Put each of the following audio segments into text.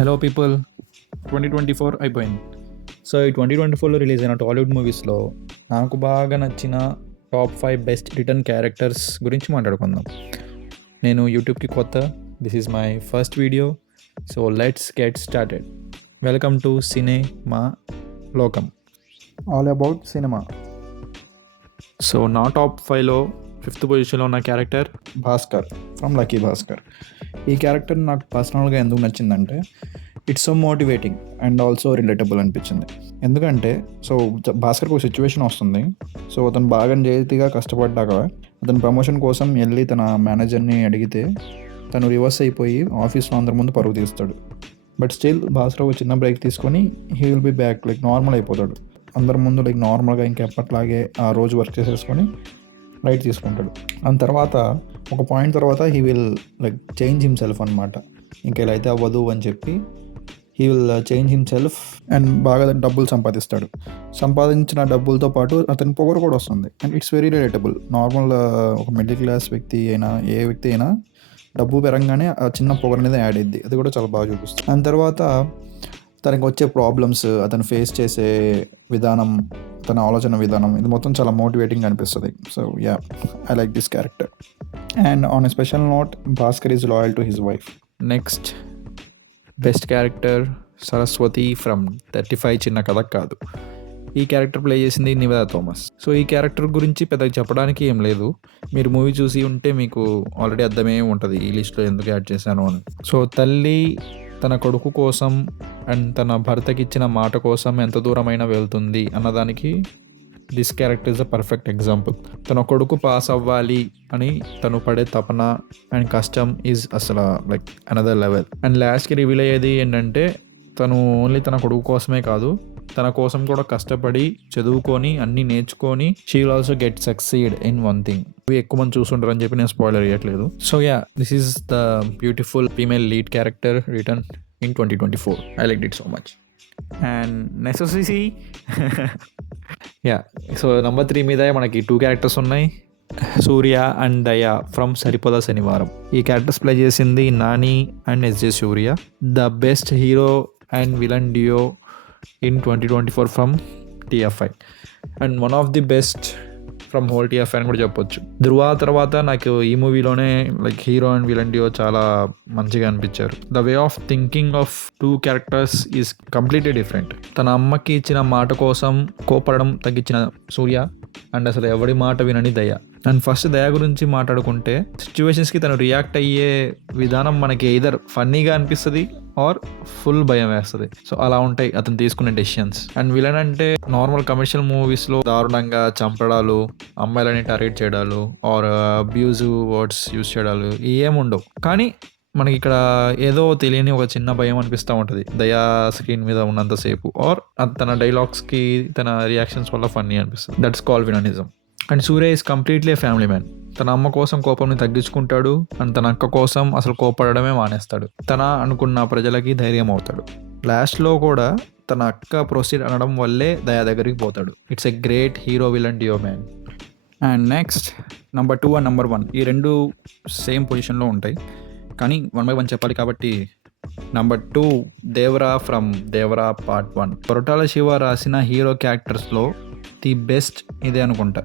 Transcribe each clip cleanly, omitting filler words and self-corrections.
Hello people, 2024 అయిపోయింది. So ఈ 2024లో release అయిన టాలీవుడ్ మూవీస్లో నాకు బాగా నచ్చిన టాప్ 5 బెస్ట్ రిటర్న్ క్యారెక్టర్స్ గురించి మాట్లాడుకుందాం. నేను యూట్యూబ్కి కొత్త, this is my first video, so let's get started. Welcome to cinema లోకం, ఆల్ అబౌట్ సినిమా. సో నా టాప్ 5లో 5th పొజిషన్లో ఉన్న character Bhaskar from Lucky Bhaskar. ఈ క్యారెక్టర్ నాకు పర్సనల్గా ఎందుకు నచ్చిందంటే it's so motivating and also relatable అనిపించింది. ఎందుకంటే భాస్కర్కి ఒక సిచ్యువేషన్ వస్తుంది. సో అతను బాగా నిజాయితీగా కష్టపడ్డాక అతని ప్రమోషన్ కోసం వెళ్ళి తన మేనేజర్ని అడిగితే తను రివర్స్ అయిపోయి ఆఫీస్లో అందరి ముందు పరుగు తీస్తాడు. బట్ స్టిల్ భాస్కర్ ఒక చిన్న బ్రేక్ తీసుకొని he will be back, like normal అయిపోతాడు. అందరి ముందు లైక్ నార్మల్గా ఇంకెప్పట్లాగే ఆ రోజు వర్క్ చేసేసుకొని లైట్ తీసుకుంటాడు. దాని తర్వాత ఒక పాయింట్ తర్వాత he will like change himself అనమాట. ఇంకా ఇలా అయితే అవ్వదు అని చెప్పి he will change himself and బాగా డబ్బులు సంపాదిస్తాడు. సంపాదించిన డబ్బులతో పాటు అతని పొగరు కూడా వస్తుంది. And it's very relatable. Normal ఒక మిడిల్ క్లాస్ వ్యక్తి అయినా ఏ వ్యక్తి అయినా డబ్బు పెరగగానే ఆ చిన్న పొగరు అనేది యాడ్ అయ్యింది. అది కూడా చాలా బాగా చూపిస్తుంది. దాని తర్వాత తనకి వచ్చే ప్రాబ్లమ్స్, అతను ఫేస్ చేసే విధానం, తన ఆలోచన విధానం, ఇది మొత్తం చాలా మోటివేటింగ్ అనిపిస్తుంది. So yeah, I like this character. And on a special note, Bhaskar is loyal to his wife. Next best character Saraswati from 35 చిన్న కథ కాదు. ఈ క్యారెక్టర్ ప్లే చేసింది నివేదా థామస్. సో ఈ క్యారెక్టర్ గురించి పెద్దగా చెప్పడానికి ఏం లేదు, మీరు మూవీ చూసి ఉంటే మీకు ఆల్రెడీ అర్థమే ఉంటుంది ఈ లిస్ట్లో ఎందుకు యాడ్ చేశాను అని. సో తల్లి తన కొడుకు కోసం అండ్ తన భర్తకి ఇచ్చిన మాట కోసం ఎంత దూరమైనా వెళ్తుంది అన్నదానికి this character is a perfect example. తన కొడుకు పాస్ అవ్వాలి అని తను పడే తపన అండ్ కష్టం ఈజ్ అసలు లైక్ అనదర్ లెవెల్. అండ్ లాస్ట్కి రివీల్ అయ్యేది ఏంటంటే తను ఓన్లీ తన కొడుకు కోసమే కాదు, తన కోసం కూడా కష్టపడి చదువుకొని అన్నీ నేర్చుకొని she will also get succeed in one thing. ఇవి ఎక్కువ మంది చూస్తుంటారు అని చెప్పి నేను స్పాయిలర్ ఇవ్వట్లేదు. So yeah, this is the beautiful female lead character return in 2024. I like it so much. And necessity yeah, so number 3 మీద మనకి 2 క్యారెక్టర్స్ ఉన్నాయి, సూర్య అండ్ దయ ఫ్రమ్ సరిపోదా శనివారం. ఈ క్యారెక్టర్స్ ప్లే చేసింది Nani and SJ Surya. The best hero and villain duo in 2024 from TFI and one of the best from whole TFI అని కూడా చెప్పొచ్చు. ధృవ తర్వాత నాకు ఈ మూవీలోనే like hero and villain duo చాలా మంచిగా అనిపించారు. The way of thinking of 2 characters is completely different. తన అమ్మకి ఇచ్చిన మాట కోసం కోపడడం తగ్గించిన సూర్య అండ్ అసలు ఎవడి మాట వినని దయ. అండ్ ఫస్ట్ దయ గురించి మాట్లాడుకుంటే సిచ్యువేషన్స్కి తను రియాక్ట్ అయ్యే విధానం మనకి ఎయిదర్ ఫన్నీగా అనిపిస్తుంది ఆర్ ఫుల్ భయం వేస్తుంది. సో అలా ఉంటాయి అతను తీసుకునే డెసిషన్స్. అండ్ విలన్ అంటే నార్మల్ కమర్షియల్ మూవీస్లో దారుణంగా చంపడాలు, అమ్మాయిలని టార్గెట్ చేయడాలు ఆర్ అబ్యూజివ్ వర్డ్స్ యూజ్ చేయడాలు ఏముండవు. కానీ మనకి ఇక్కడ ఏదో తెలియని ఒక చిన్న భయం అనిపిస్తూ ఉంటుంది దయా స్క్రీన్ మీద ఉన్నంతసేపు, ఆర్ తన డైలాగ్స్కి తన రియాక్షన్స్ వల్ల ఫన్నీ అనిపిస్తుంది. That's call villainism. And Surya is completely family man. తన అమ్మ కోసం కోపంని తగ్గించుకుంటాడు అండ్ తన అక్క కోసం అసలు కోపడమే మానేస్తాడు. తన అనుకున్న ప్రజలకి ధైర్యం అవుతాడు. లాస్ట్లో కూడా తన అక్క ప్రొసీడ్ అనడం వల్లే దయా దగ్గరికి పోతాడు. It's a great hero villain duo man. And next number 2 and number 1 ఈ 2 సేమ్ పొజిషన్లో ఉంటాయి, కానీ 1 by 1 చెప్పాలి కాబట్టి number 2 Devara from Devara part 1. Koratala Shiva రాసిన హీరో క్యారెక్టర్స్లో ది బెస్ట్ ఇదే అనుకుంటా.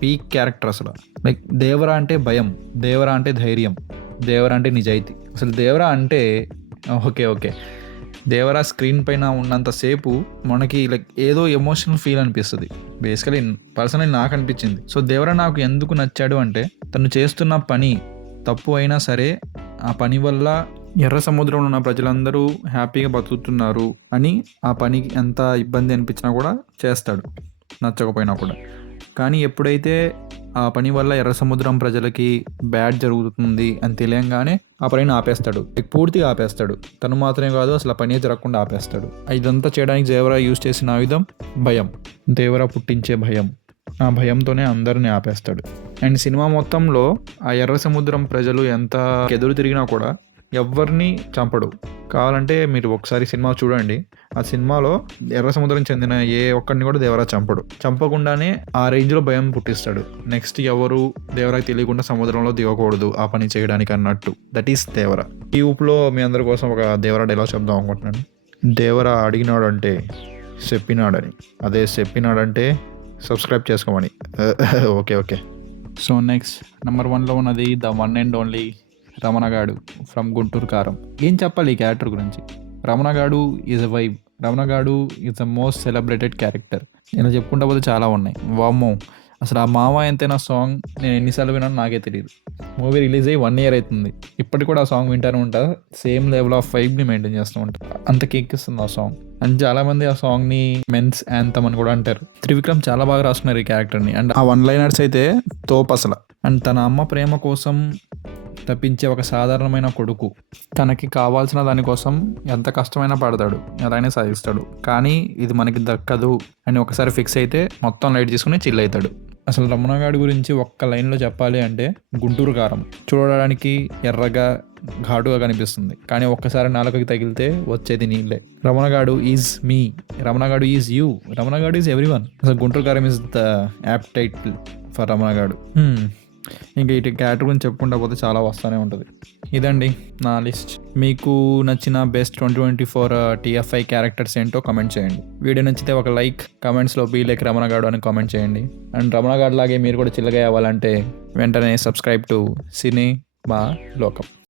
పీక్ క్యారెక్టర్ అసలు. లైక్ దేవరా అంటే భయం, దేవరా అంటే ధైర్యం, దేవరా అంటే నిజాయితీ. అసలు దేవరా అంటే ఓకే దేవరా స్క్రీన్ పైన ఉన్నంతసేపు మనకి లైక్ ఏదో ఎమోషనల్ ఫీల్ అనిపిస్తుంది. బేసికలీ పర్సనలీ నాకు అనిపించింది. సో దేవరా నాకు ఎందుకు నచ్చాడు అంటే తను చేస్తున్న పని తప్పు అయినా సరే ఆ పని వల్ల ఎర్ర సముద్రంలో ఉన్న ప్రజలందరూ హ్యాపీగా బతుకుతున్నారు అని ఆ పనికి ఎంత ఇబ్బంది అనిపించినా కూడా చేస్తాడు, నచ్చకపోయినా కూడా. కానీ ఎప్పుడైతే ఆ పని వల్ల ఎర్ర సముద్రం ప్రజలకి బ్యాడ్ జరుగుతుంది అని తెలియంగానే ఆ పనిని ఆపేస్తాడు, పూర్తిగా ఆపేస్తాడు. తను మాత్రమే కాదు అసలు ఆ పని జరగకుండా ఆపేస్తాడు. ఇదంతా చేయడానికి దేవరా యూజ్ చేసిన ఆయుధం భయం, దేవరా పుట్టించే భయం. ఆ భయంతోనే అందరిని ఆపేస్తాడు. అండ్ సినిమా మొత్తంలో ఆ ఎర్ర సముద్రం ప్రజలు ఎంత ఎదురు తిరిగినా కూడా ఎవరిని చంపడు. కావాలంటే మీరు ఒకసారి సినిమా చూడండి. ఆ సినిమాలో ఎర్ర సముద్రం చెందిన ఏ ఒక్కడిని కూడా దేవరా చంపడు. చంపకుండానే ఆ రేంజ్‌లో భయం పుట్టిస్తాడు. నెక్స్ట్ ఎవరు దేవరాకి తెలియకుండా సముద్రంలో దిగకూడదు ఆ పని చేయడానికి అన్నట్టు. That is Devara. ఈ ఊపులో మీ అందరి కోసం ఒక దేవరా డైలాగ్ చెప్దాం అనుకుంటున్నాను. దేవరా అడిగినాడంటే చెప్పినాడని. అదే చెప్పినాడంటే సబ్స్క్రైబ్ చేసుకోమని. ఓకే. సో నెక్స్ట్ నెంబర్ 1లో ఉన్నది ద వన్ అండ్ ఓన్లీ రమణగాడు ఫ్రమ్ గుంటూరు కారం. ఏం చెప్పాలి ఈ క్యారెక్టర్ గురించి? రమణగాడు ఈజ్ అ వైబ్. రమణగాడు is the most celebrated character. ఇలా చెప్పుకుంటా పోతే చాలా ఉన్నాయి. వామ్మో, అసలు ఆ మామ ఎంతైనా సాంగ్ నేను ఎన్నిసార్లు విన్నానో నాకే తెలియదు. మూవీ రిలీజ్ అయ్యి 1 year అవుతుంది. ఇప్పటికి కూడా ఆ సాంగ్ వింటూనే ఉంటా. సేమ్ లెవెల్ ఆఫ్ వైబ్ని మెయింటైన్ చేస్తూ ఉంటా. అంత ఎక్కిస్తుంది ఆ సాంగ్. అండ్ చాలామంది ఆ సాంగ్ని మెన్స్ యాంథమ్ అని కూడా అంటారు. త్రివిక్రమ్ చాలా బాగా రాసుకున్నారు ఈ క్యారెక్టర్ని. అండ్ ఆ వన్ లైనర్స్ అయితే తోపు అసలు. అండ్ తన అమ్మ ప్రేమ కోసం తప్పించే ఒక సాధారణమైన కొడుకు తనకి కావాల్సిన దానికోసం ఎంత కష్టమైనా పడతాడు, ఎలాగైనా సాధిస్తాడు. కానీ ఇది మనకి దక్కదు అని ఒకసారి ఫిక్స్ అయితే మొత్తం లైట్ తీసుకుని చిల్ అవుతాడు. అసలు రమణగాడి గురించి ఒక్క లైన్లో చెప్పాలి అంటే గుంటూరు కారం. చూడడానికి ఎర్రగా ఘాటుగా కనిపిస్తుంది, కానీ ఒక్కసారి నాలుకకి తగిలితే వచ్చేది నీళ్ళే. రమణగాడు ఈజ్ మీ, రమణగాడు ఈజ్ యూ, రమణగాడు ఈజ్ ఎవ్రీవన్. అసలు Guntur Kaaram is the apt title for రమణగాడు. ఇంకా ఇటు క్యారెక్టర్ గురించి చెప్పుకుంటా పోతే చాలా వస్తూనే ఉంటుంది. ఇదండి నా లిస్ట్. మీకు నచ్చిన బెస్ట్ 2024 TFI క్యారెక్టర్స్ ఏంటో కామెంట్ చేయండి. వీడియో నచ్చితే ఒక లైక్, కామెంట్స్లో బీ లైక్ రమణగాడు అని కామెంట్ చేయండి. అండ్ రమణగాడు లాగే మీరు కూడా చిల్లగా అవ్వాలంటే వెంటనే సబ్స్క్రైబ్ టు సినీ మా లోకం.